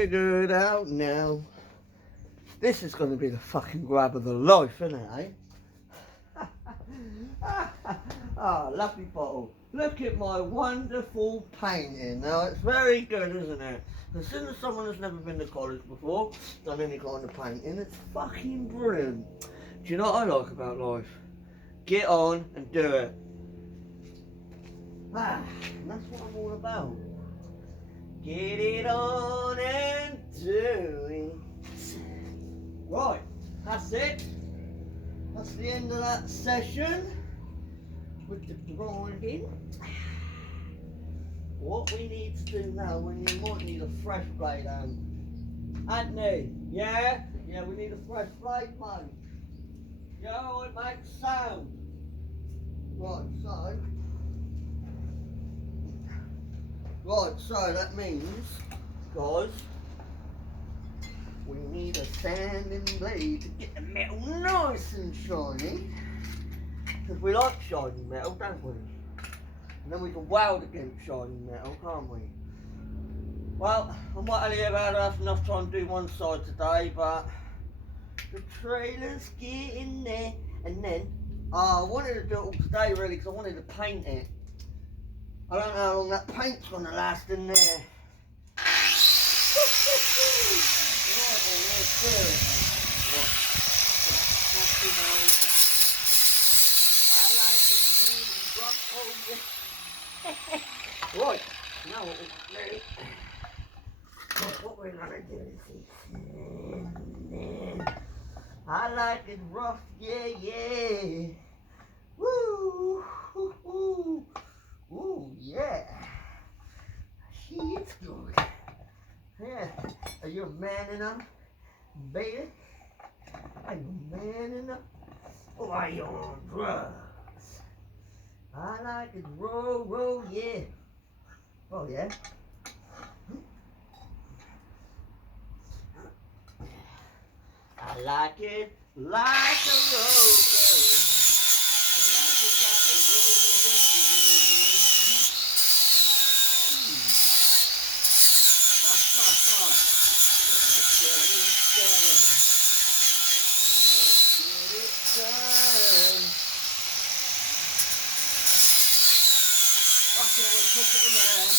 Figured out now. This is going to be the fucking grab of the life, isn't it, eh? Ah, lovely bottle. Look at my wonderful painting. Now, it's very good, isn't it? As soon as someone has never been to college before, done any kind of painting, it's fucking brilliant. Do you know what I like about life? Get on and do it. Ah, and that's what I'm all about. Get it on and do it. Right, that's it. That's the end of that session with the grinding. What we need to do now, we might need a fresh blade, Anthony, yeah? Yeah, we need a fresh blade, mate. Yeah, it makes sound. Right, so that means, guys, we need a sanding blade to get the metal nice and shiny. Because we like shiny metal, don't we? And then we can weld against shiny metal, can't we? Well, I might only have enough time to do one side today, but the trailer's getting there. And then, I wanted to do it all today really, because I wanted to paint it. I don't know how long that paint's going to last in there. Right, now what we're gonna do is I like it rough, yeah. Woo, woo, woo, woo, yeah. She's good. Yeah, are you a man enough, baby? Are you a man enough? Or are you on drugs? I like it roll, yeah. Oh, yeah? I like it like a roller. I like it like a roller. Let's get it done. Let's get it done. Okay, we'll put it in there.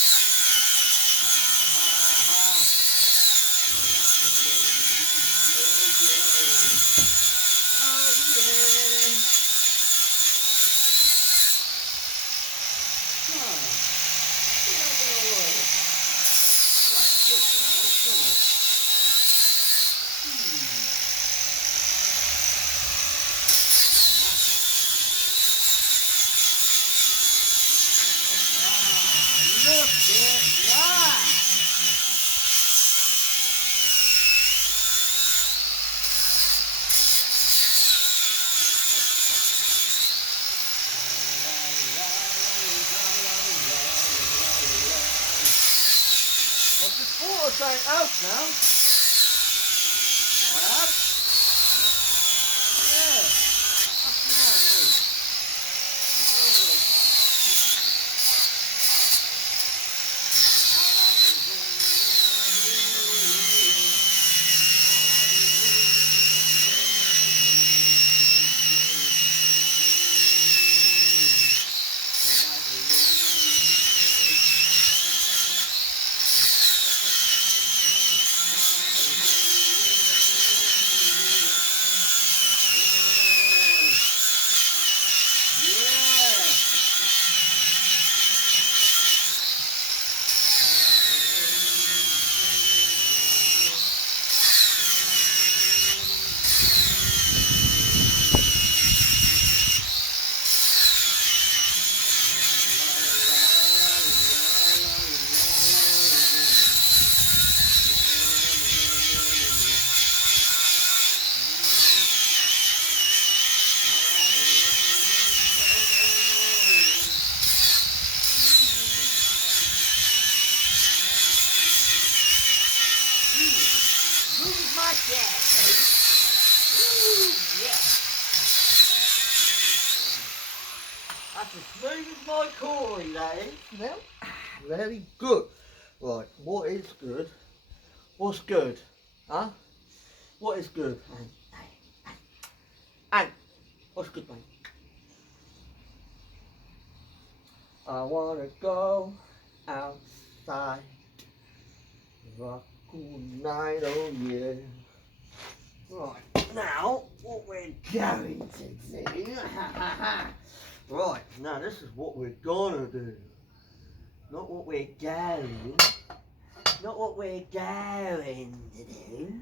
Something else now. Alright? Yeah. That's as smooth as my Corey, that is. Well, very good. Right, what is good? What's good? Huh? What is good? And what's good, mate? I wanna go outside, rock all night, oh yeah. Right, now what we're going to do. Right, now this is what we're gonna do. Not what we're going. Not what we're going to do.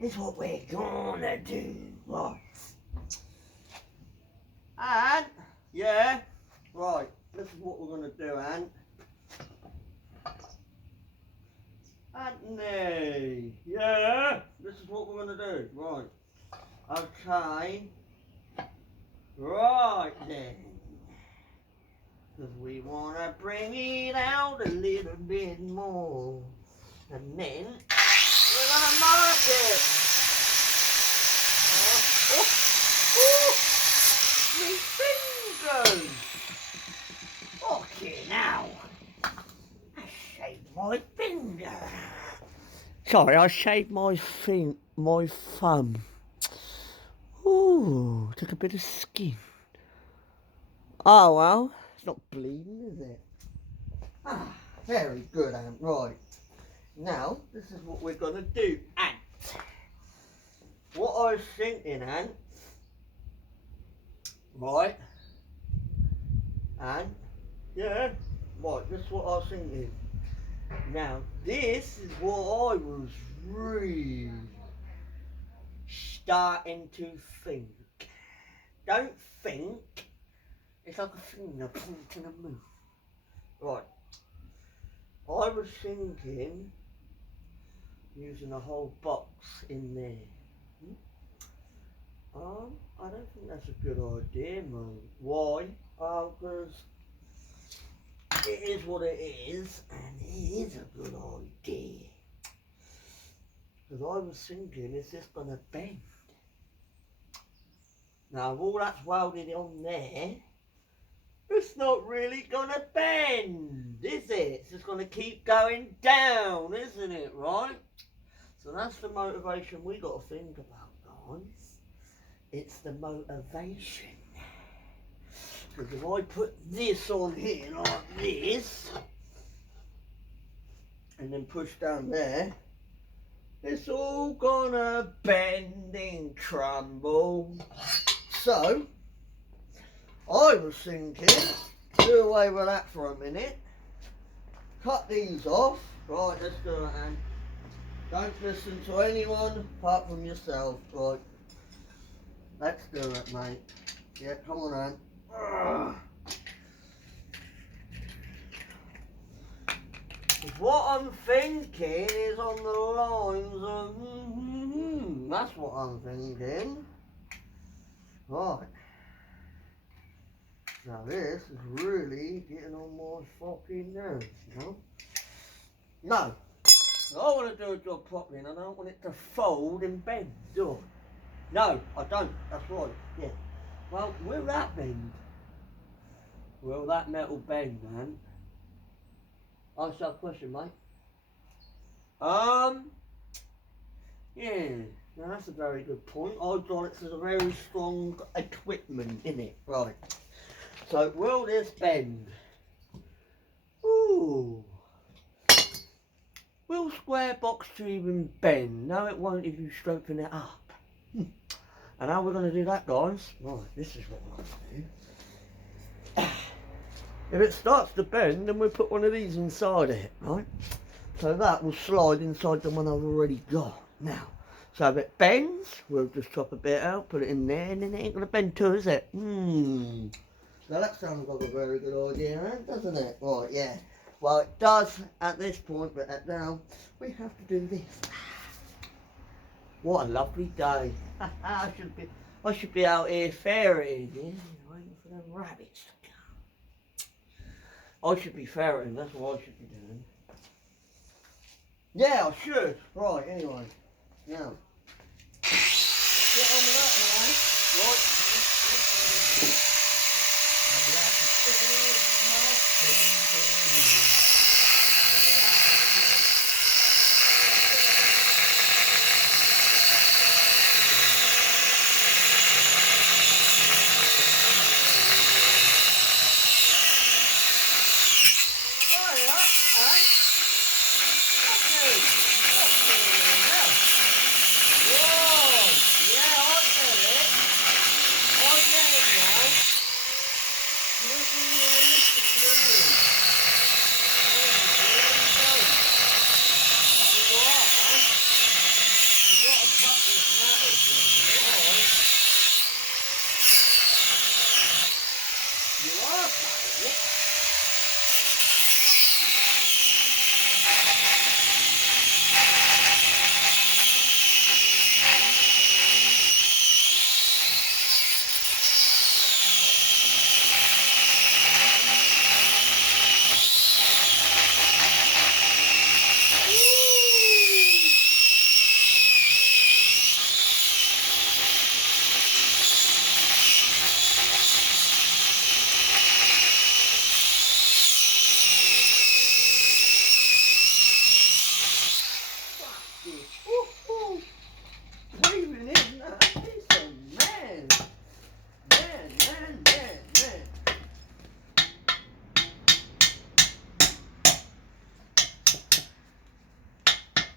It's what we're gonna do. Right. And, yeah. Right, this is what we're gonna do, Ant. Anthony, yeah. This is what we're gonna do. Right. Okay. Right then. Because we want to bring it out a little bit more. And then we're going to mark it. Me fingers. Okay, now. I shaved my finger. Sorry, I shaved my thumb. Ooh, took a bit of skin. Oh well, it's not bleeding, is it? Ah, very good, Ant. Right. Now, this is what we're gonna do, Ant. What I was thinking, Ant. Right. Ant. Yeah. Right, this is what I was thinking. Now, this is what I was really starting to think. Don't think. It's like a finger pointing a moon. Right. I was thinking using a whole box in there. I don't think that's a good idea, man. Why? Because it is what it is, and it is a good idea. Because I was thinking, is this going to bend? Now, if all that's welded on there, it's not really going to bend, is it? It's just going to keep going down, isn't it, right? So that's the motivation we got to think about, guys. It's the motivation. Because if I put this on here like this, and then push down there, it's all gonna bend and crumble. So, I was thinking, do away with that for a minute. Cut these off. Right, let's do it, Anne. Don't listen to anyone apart from yourself. Right. Let's do it, mate. Yeah, come on, Anne. What I'm thinking is on the lines of that's what I'm thinking. Right. Now this is really getting on my fucking nerves, you know? No. I want to do a job properly and I don't want it to fold and bend, do I? No, I don't. That's right. Yeah. Well, will that bend? Will that metal bend, man? Answer that question, mate. Yeah, now that's a very good point. Hydraulics is a very strong equipment, isn't it? Right. So, will this bend? Ooh. Will square box tubing bend? No, it won't if you strengthen it up. And how we're going to do that, guys? Right, this is what we're going to do. If it starts to bend, then we'll put one of these inside it, right? So that will slide inside the one I've already got. Now, so if it bends, we'll just chop a bit out, put it in there, and then it ain't going to bend too, is it? Now that sounds like a very good idea, doesn't it? Right, yeah. Well, it does at this point, but at now, we have to do this. What a lovely day. I should be out here ferreting, yeah, waiting for them rabbits to come. I should be ferreting, that's what I should be doing. Yeah, I should. Right, anyway. Now. Get on with that now, right?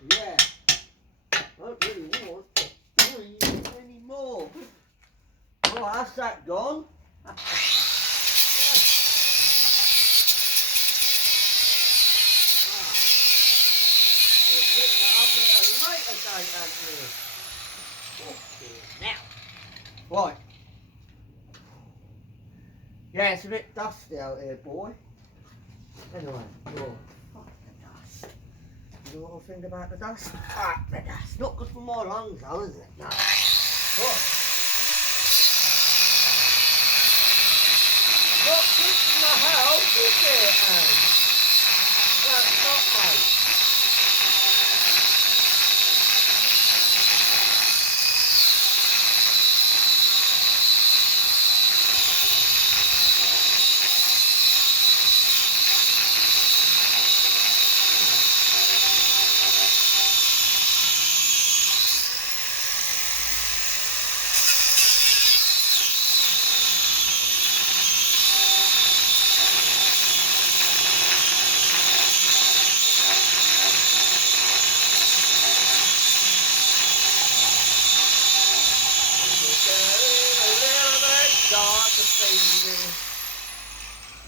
Yeah. I don't really want to breathe anymore. Oh, that's that gone. We'll pick that up at a later date, Anthony. Okay, now. Right. Yeah, it's a bit dusty out here, boy. Anyway, oh, fuck the dust. You know what I think about the dust? Fuck the dust. Not good for my lungs, though, is it? No. What? Not good for my health, is it, Anne? That's not, mate.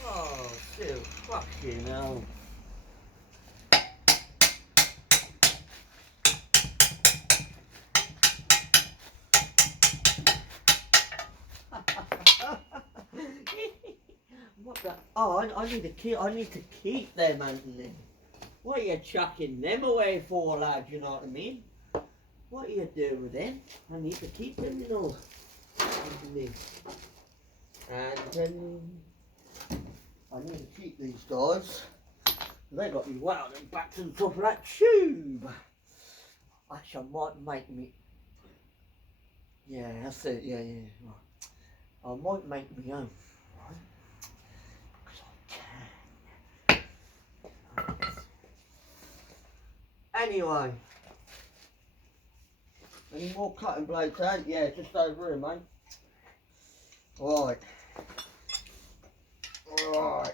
Oh, still fucking hell. What the? Oh, I need to keep them, Anthony. What are you chucking them away for, lad? You know what I mean? What do you do with them? I need to keep them, you know. Anthony. And I need to keep these guys. They got me welding back to the top of that tube. Actually, I might make me. Yeah, that's it. Yeah. Right. I might make me own. Right? Because I can. Anyway. Any more cutting blades, Ant? Yeah, just over here, mate. Right. Right.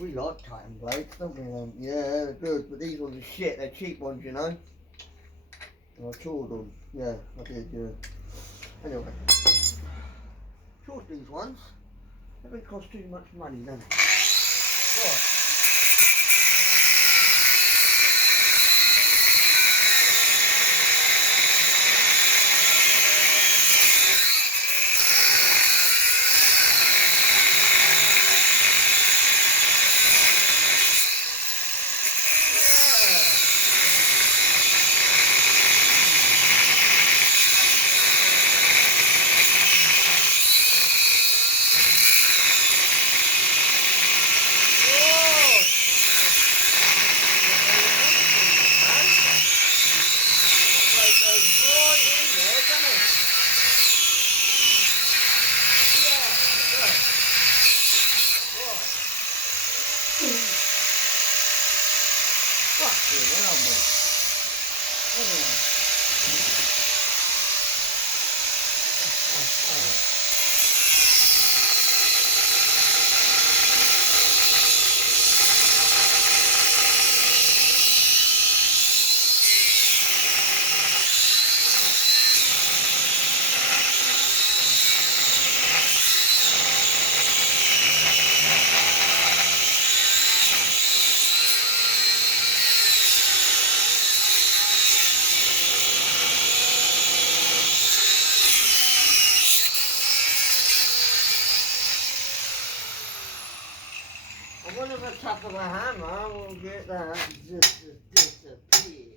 We like cutting blades, don't we? Yeah, they're good, but these ones are shit. They're cheap ones, you know. I toured them. Yeah, I did, yeah. Anyway. Toured these ones. They don't cost too much money, don't they? Right. I wonder if I tap of a hammer will get that just to disappear.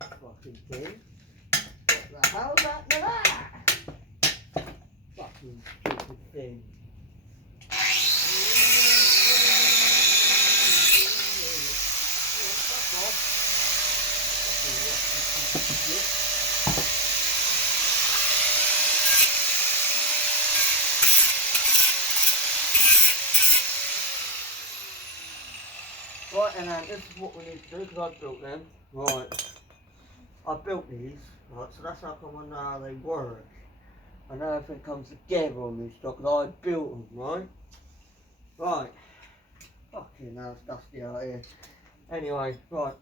Fucking thing. What the hell's happened to that? Fucking stupid thing. Right, and this is what we need to do because I built them. Right. I built these, right, so that's how come I know how they work. I know everything comes together on this job, because I built them, right? Right. Fucking hell, it's dusty out here. Anyway, right.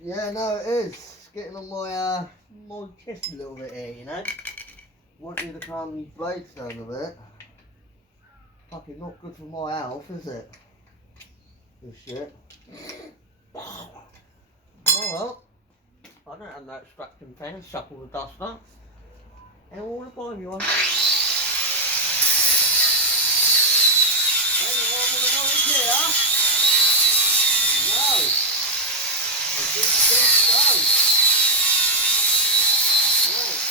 Yeah, no, it is. It's getting on my my chest a little bit here, you know. Want you to calm these blades down a bit. Fucking not good for my health, is it? This shit. Oh well. I don't have no extracting pen. Suck all the dust up. And all the buy me one. Anyone want to volunteer? No. I didn't think so. Right.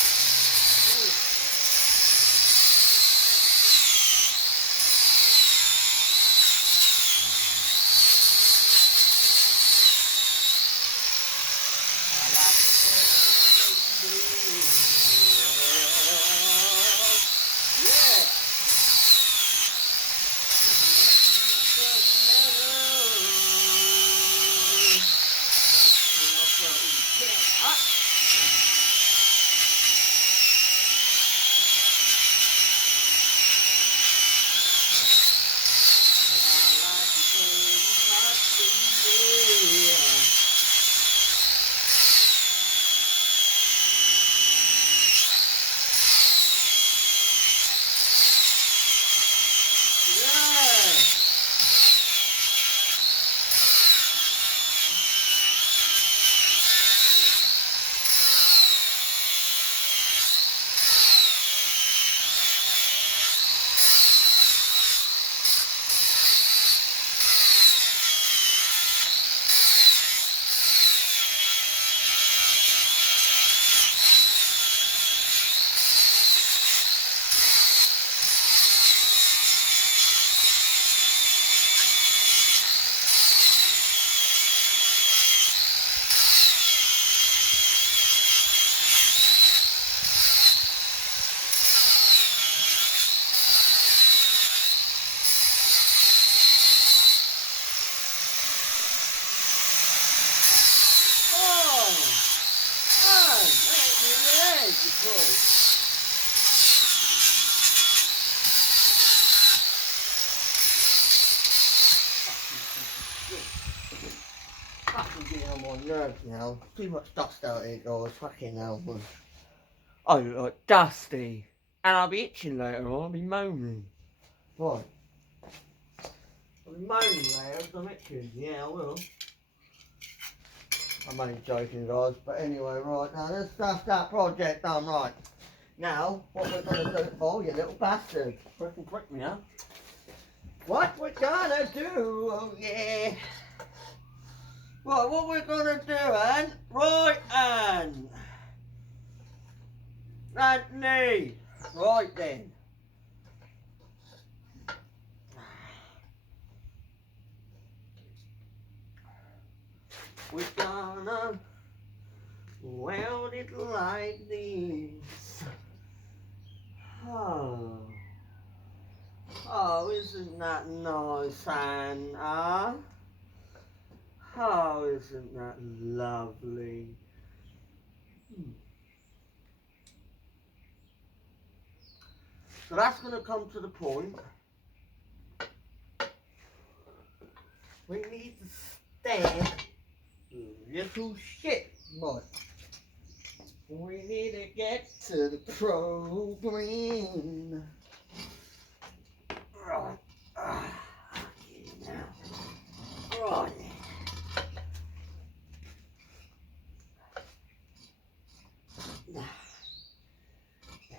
Fucking getting on my nerves now. Too much dust out here, guys. Fucking hell, man. I look like dusty. And I'll be itching later on. I'll be moaning. Right. I'll be moaning later because I'm itching. Yeah, I will. I'm only joking, guys. But anyway, right. Now, let's stuff that project done, right. Now, what we're going to do... Oh, you little bastard. Freaking prick me, huh? What we're gonna do, oh yeah. Right, what we're gonna do, Ann? Right, Ann. Anthony. Right then. We're gonna weld it like this. Oh. Oh, isn't that nice, Anne? Oh, isn't that lovely? So that's going to come to the point. We need to stand little shit, right? We need to get to the program. Right. Okay, now. Right. Now. There we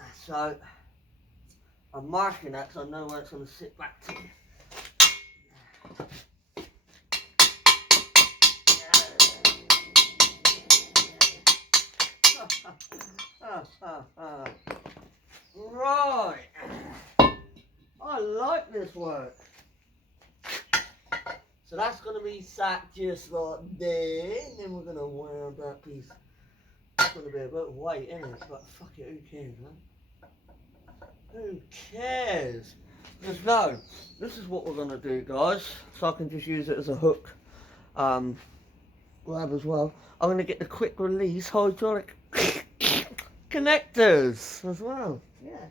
are. So, I'm marking that because I know where it's going to sit back to. Right. I like this work. So that's going to be sat just like there, and then we're going to weld that piece. It's going to be a bit of weight in it, but fuck it, who cares, man? Who cares? just know, this is what we're going to do, guys. So I can just use it as a hook grab as well. I'm going to get the quick release hydraulic connectors as well. Yeah,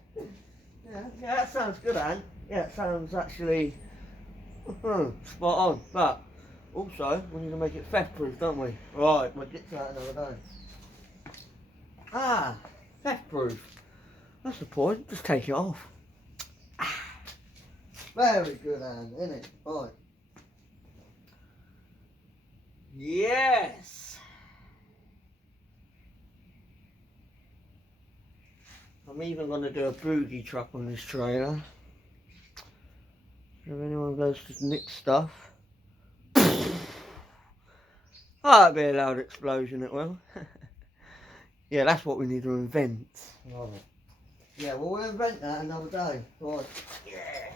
that sounds good, Anne. Yeah, it sounds actually spot on. But also, we need to make it theft proof, don't we? Right, we'll get to that another day. Ah, theft proof. That's the point. Just take it off. Very good, Anne, isn't it? Right. Yes. I'm even going to do a boogie truck on this trailer. If anyone goes to nick stuff. That'll be a loud explosion, it will. Yeah, that's what we need to invent. Right. Yeah, well, we'll invent that another day. Right. Yeah.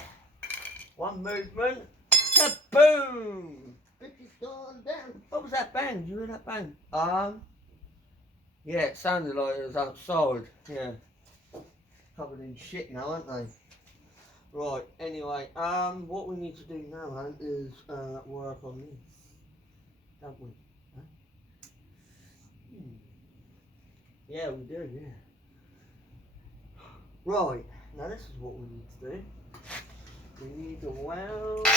One movement. Kaboom! Bitch is gone down. What was that bang? Did you hear that bang? Yeah, it sounded like it was outside. Yeah. Covered in shit now, aren't they? Right, anyway, what we need to do now, man, is work on this. Don't we? Huh? Yeah, we do, yeah. Right, now this is what we need to do. We need to weld.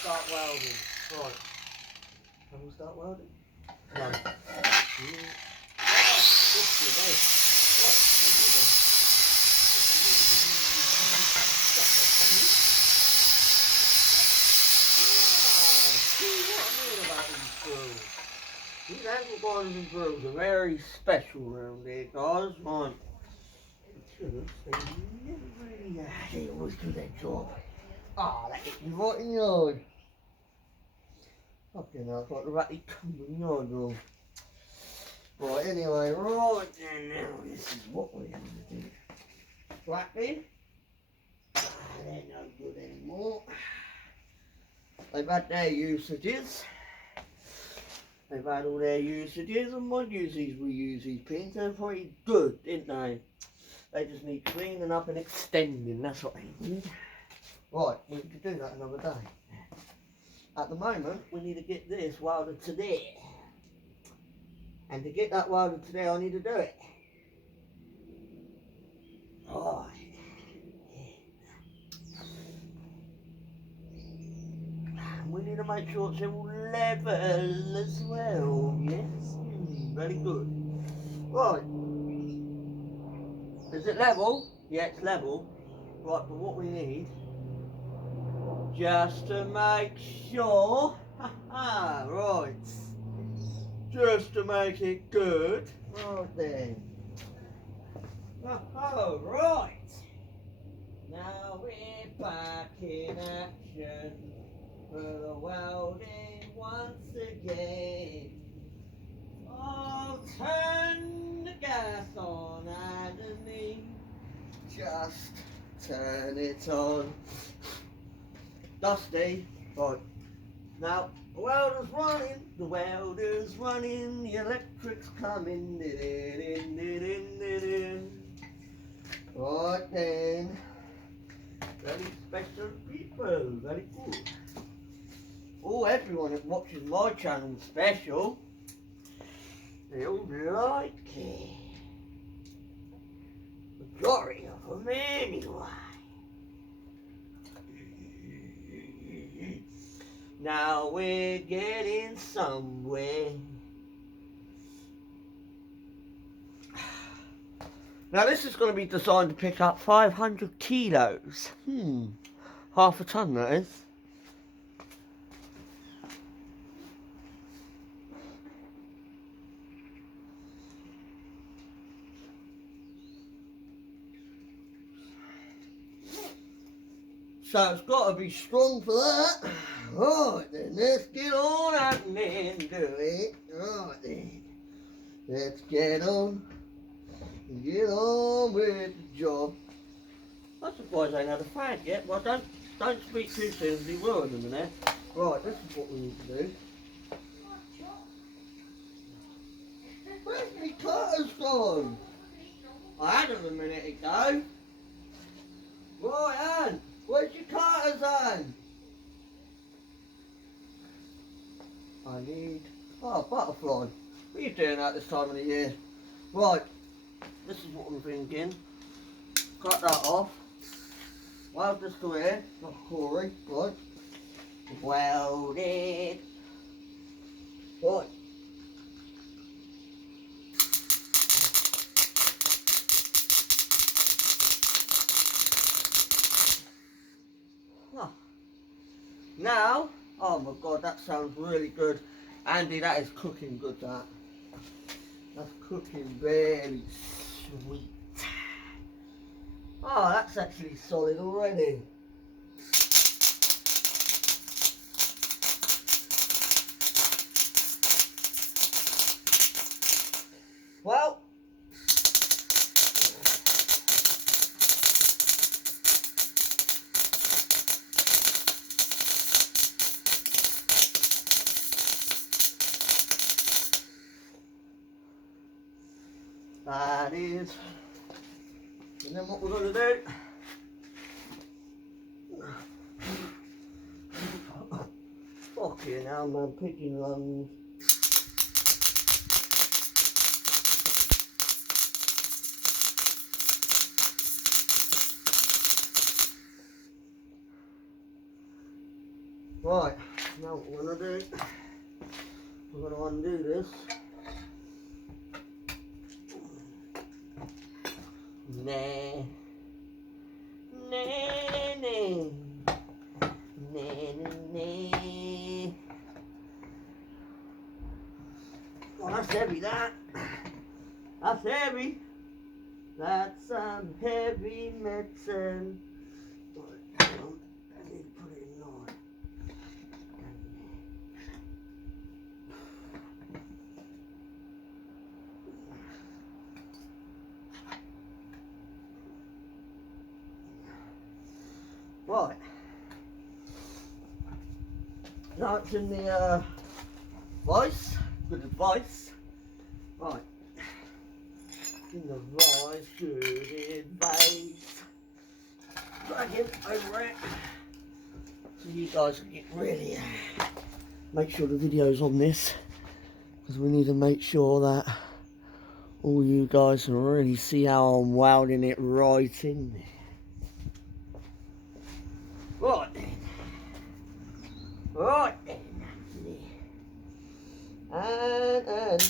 Start welding. Right. Can we start welding? No. These angle grinders and drills are very special around here, guys. Right. Because they never really they always do their job. Ah, that hit me right in the eye. Fucking hell, it's like the ratty cum in the eye, bro. Right, anyway, right then now, this is what we're going to do. Flapping. They're no good anymore. They've had their usages. They've had all their usages, and my uses we use these pins. They're pretty good, didn't they? They just need cleaning up and extending, that's what they need. Right, we can do that another day. At the moment, we need to get this welded to there. And to get that welded to there, I need to do it. Right. We need to make sure it's all level as well, yes? Very good. Right. Is it level? Yeah, it's level. Right, but what we need, just to make sure, right, just to make it good, right then. Oh, right. Now we're back in action for the welding once again. Oh, turn the gas on underneath. Just turn it on. Dusty. Right. Now, the welder's running, the electric's coming. Right then. Very special people, very cool. Oh, everyone that watches my channel is special. They all like it. Majority of them anyway. Now we're getting somewhere. Now this is going to be designed to pick up 500 kilos. Half a ton that is. So it's got to be strong for that. Right then, let's get on up and then do it. Right then, let's get on with the job. I'm surprised I ain't had a fag yet, but don't speak too soon because he will in a minute. Right, this is what we need to do. Where's my cutters gone? I had them a minute ago. Right, Anne, where's your cutters, Anne? I need... Oh, butterfly. What are you doing at this time of the year? Right, this is what I'm thinking. Cut that off. Weld this to here, not Corey, right. Weld it. Right. Oh. Now, oh my god, that sounds really good. Andy, that is cooking good, that. That's cooking very sweet. Oh, that's actually solid already. Well, that is, and then what we're going to do, fucking hell man, pigeon lungs. Right, now what we're going to do, we're going to undo this. Nah. Nah, nah. Nah, nah. Oh, that's heavy, that. That's heavy. That's some heavy medicine. I need to put it in line. Right. Now it's in the vice. Good advice. Right. In the vice. Good advice. Drag it over it. So you guys can get really make sure the video's on this. Because we need to make sure that all you guys can really see how I'm welding it right in there. Right then. Right then. And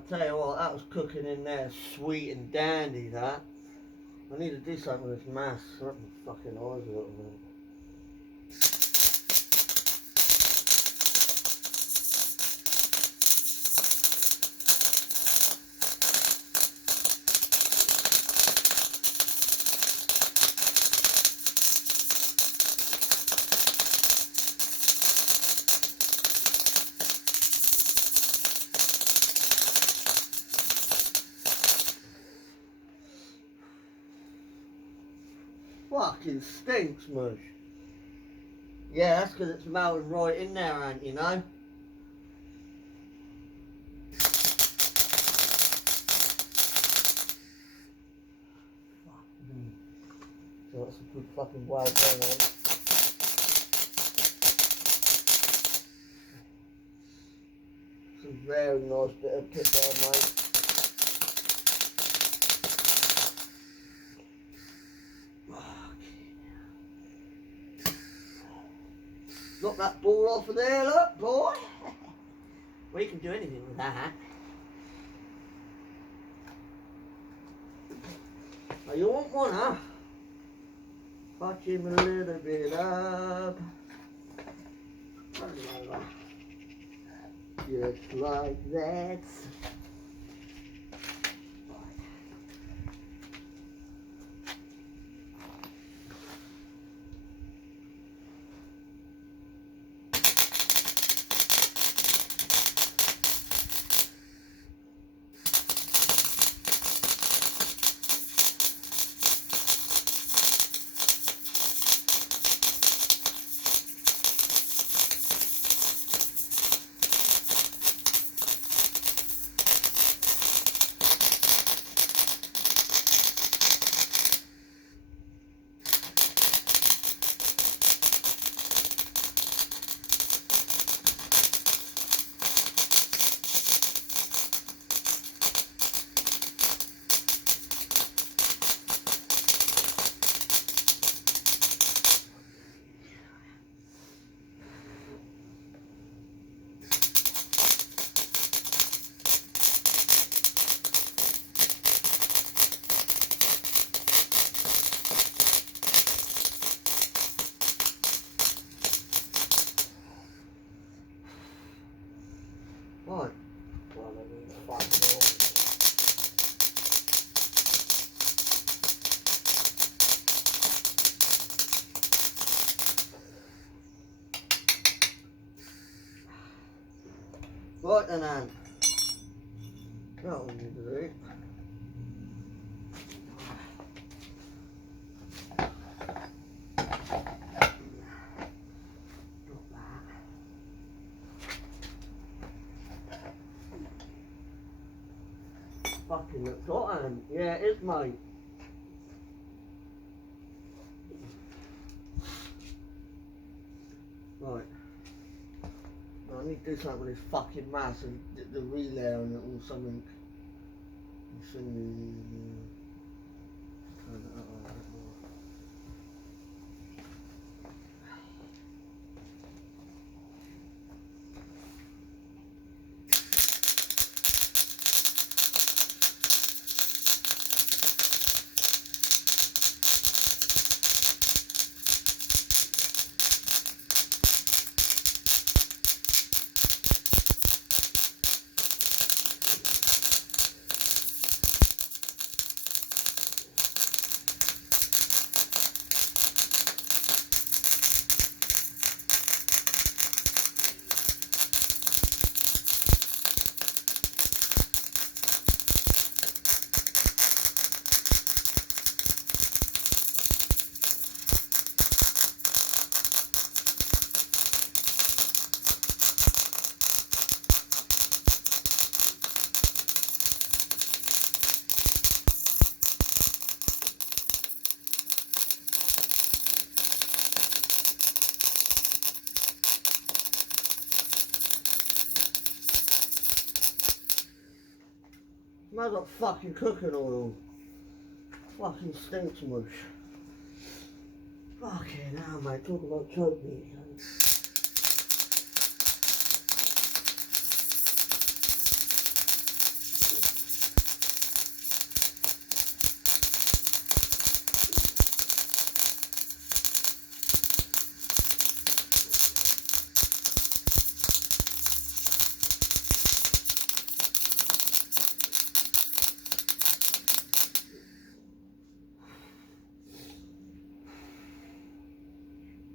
I'll tell you what, that was cooking in there sweet and dandy, that. I need to do something with this mass. Hurt my fucking eyes a little bit. Fucking stinks, mush. Yeah, that's because it's melting right in there, ain't you know? Fuck me. So that's a good fucking well going on. It's a very nice bit of kit there, mate. Knock that ball off of there, look, boy. Well, you can do anything with that. Oh, you want one, huh? Touch him a little bit up. Turn him over. Just like that. Right. Well, I need a fucking oil. Right then, Anne. That'll need to do. Fucking looks hot, Anne. Yeah, it is, mate. Right. I need to do something with this fucking mass and the relay on it or something. Turn it up a bit more. Smells like fucking cooking oil. Fucking stinks mush. Fucking hell, mate. Talk about choke me.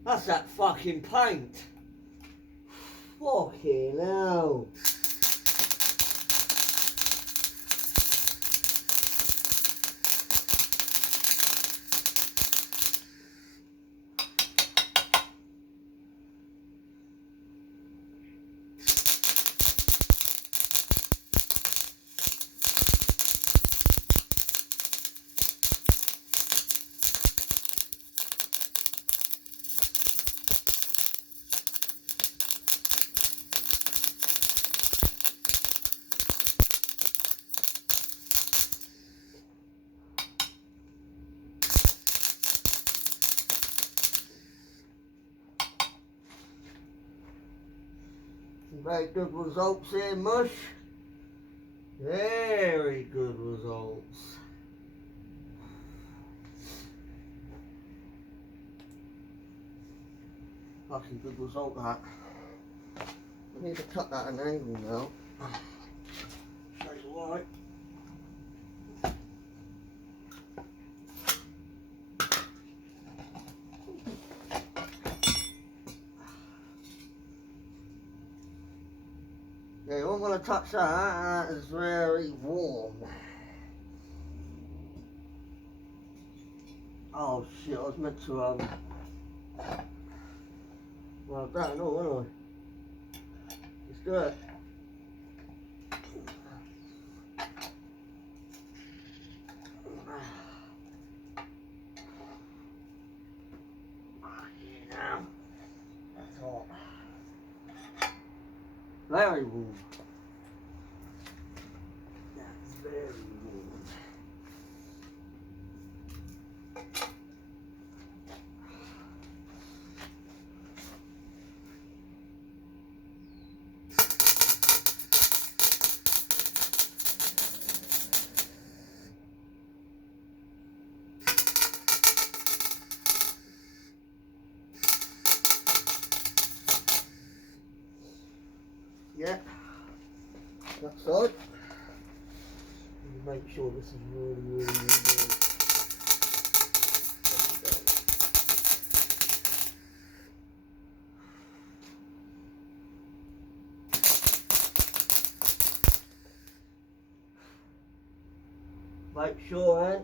That's that fucking paint. Fucking hell. Very good results here, Mush. Very good results. Fucking good result, that. I need to cut that at an angle now. Show you why. Yeah, you won't want to touch that. That is very warm. Oh shit, I was meant to well, I don't know, wasn't I? Let's do it. That's hot. Very warm. That's very warm. Yeah, that side. Make sure this is really good. Make sure,